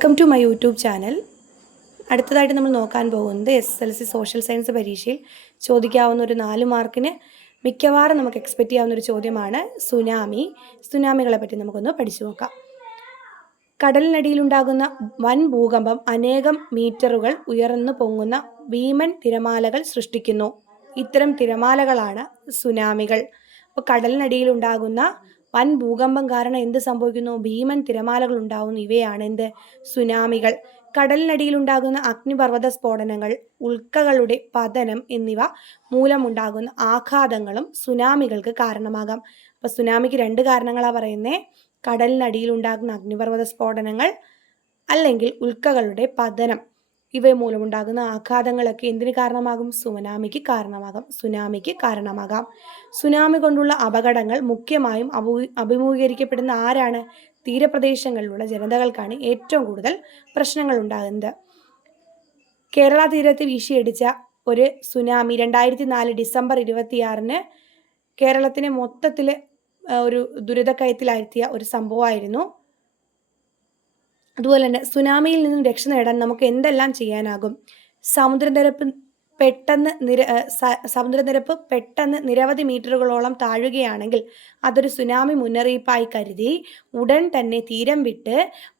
Welcome to my YouTube channel. അടുത്തതായിട്ട് നമ്മൾ നോക്കാൻ പോകുന്നത് SSLC സോഷ്യൽ സയൻസ് പരീക്ഷയിൽ ചോദിക്കാവുന്ന ഒരു 4 മാർക്കിന് മിക്കവാറും നമുക്ക് എക്സ്പെക്റ്റ് ചെയ്യാവുന്ന ഒരു ചോദ്യമാണ് സുനാമികളെ പറ്റി നമുക്കൊന്ന് പഠിച്ചു നോക്കാം. കടലിനടിയിലുണ്ടാകുന്ന വൻ ഭൂകമ്പം അനേകം മീറ്ററുകൾ ഉയർന്നു പൊങ്ങുന്ന ഭീമൻ തിരമാലകൾ സൃഷ്ടിക്കുന്നു. ഇത്തരം തിരമാലകളാണ് സുനാമികൾ. അപ്പോൾ കടലിനടിയിലുണ്ടാകുന്ന വൻ ഭൂകമ്പം കാരണം എന്ത് സംഭവിക്കുന്നു? ഭീമൻ തിരമാലകൾ ഉണ്ടാകുന്നു. ഇവയാണ് സുനാമികൾ. കടലിനടിയിലുണ്ടാകുന്ന അഗ്നിപർവ്വത സ്ഫോടനങ്ങൾ, ഉൽക്കകളുടെ പതനം എന്നിവ മൂലമുണ്ടാകുന്ന ആഘാതങ്ങളും സുനാമികൾക്ക് കാരണമാകാം. അപ്പോൾ സുനാമിക്ക് 2 കാരണങ്ങളാണ് പറയുന്നത്. കടലിനടിയിലുണ്ടാകുന്ന അഗ്നിപർവ്വത സ്ഫോടനങ്ങൾ അല്ലെങ്കിൽ ഉൽക്കകളുടെ പതനം ഇവ മൂലമുണ്ടാകുന്ന ആഘാതങ്ങളൊക്കെ എന്തിന് കാരണമാകും? സുനാമിക്ക് കാരണമാകാം. സുനാമി കൊണ്ടുള്ള അപകടങ്ങൾ മുഖ്യമായും അഭിമുഖീകരിക്കപ്പെടുന്ന ആരാണ്? തീരപ്രദേശങ്ങളിലുള്ള ജനതകൾക്കാണ് ഏറ്റവും കൂടുതൽ പ്രശ്നങ്ങൾ ഉണ്ടാകുന്നത്. കേരള തീരത്ത് വീശിയടിച്ച ഒരു സുനാമി 2004 ഡിസംബർ 26 കേരളത്തിനെ മൊത്തത്തിൽ ഒരു ദുരിതക്കയത്തിലാഴ്ത്തിയ ഒരു സംഭവമായിരുന്നു. അതുപോലെ തന്നെ സുനാമിയിൽ നിന്നും രക്ഷ നേടാൻ നമുക്ക് എന്തെല്ലാം ചെയ്യാനാകും? സമുദ്രനിരപ്പ് പെട്ടെന്ന് നിരവധി മീറ്ററുകളോളം താഴുകയാണെങ്കിൽ അതൊരു സുനാമി മുന്നറിയിപ്പായി കരുതി ഉടൻ തന്നെ തീരം വിട്ട്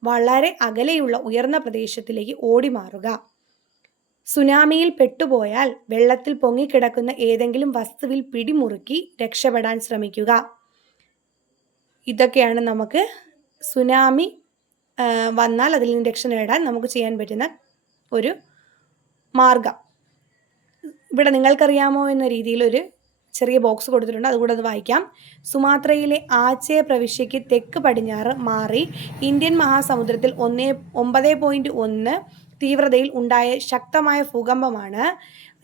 വളരെ അകലെയുള്ള ഉയർന്ന പ്രദേശത്തിലേക്ക് ഓടി മാറുക. സുനാമിയിൽ പെട്ടുപോയാൽ വെള്ളത്തിൽ പൊങ്ങിക്കിടക്കുന്ന ഏതെങ്കിലും വസ്തുവിൽ പിടിമുറുക്കി രക്ഷപ്പെടാൻ ശ്രമിക്കുക. ഇതൊക്കെയാണ് നമുക്ക് സുനാമി വന്നാൽ അതിൽ നിന്ന് രക്ഷ നേടാൻ നമുക്ക് ചെയ്യാൻ പറ്റുന്ന ഒരു മാർഗം. ഇവിടെ നിങ്ങൾക്കറിയാമോ എന്ന രീതിയിൽ ഒരു ചെറിയ ബോക്സ് കൊടുത്തിട്ടുണ്ട്, അതുകൂടെ അത് വായിക്കാം. സുമാത്രയിലെ ആച്ചെ പ്രവിശ്യയ്ക്ക് തെക്ക് പടിഞ്ഞാറ് മാറി ഇന്ത്യൻ മഹാസമുദ്രത്തിൽ 9.1 തീവ്രതയിൽ ഉണ്ടായ ശക്തമായ ഭൂകമ്പമാണ്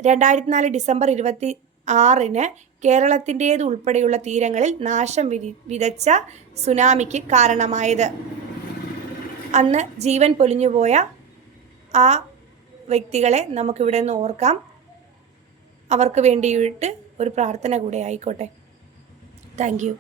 2004 ഡിസംബർ 26 കേരളത്തിൻ്റേത് ഉൾപ്പെടെയുള്ള തീരങ്ങളിൽ നാശം വിതച്ച സുനാമിക്ക് കാരണമായത്. അന്ന് ജീവൻ പൊലിഞ്ഞുപോയ ആ വ്യക്തികളെ നമുക്കിവിടെ നിന്ന് ഓർക്കാം. അവർക്ക് വേണ്ടിയിട്ട് ഒരു പ്രാർത്ഥന കൂടെ ആയിക്കോട്ടെ. Thank you.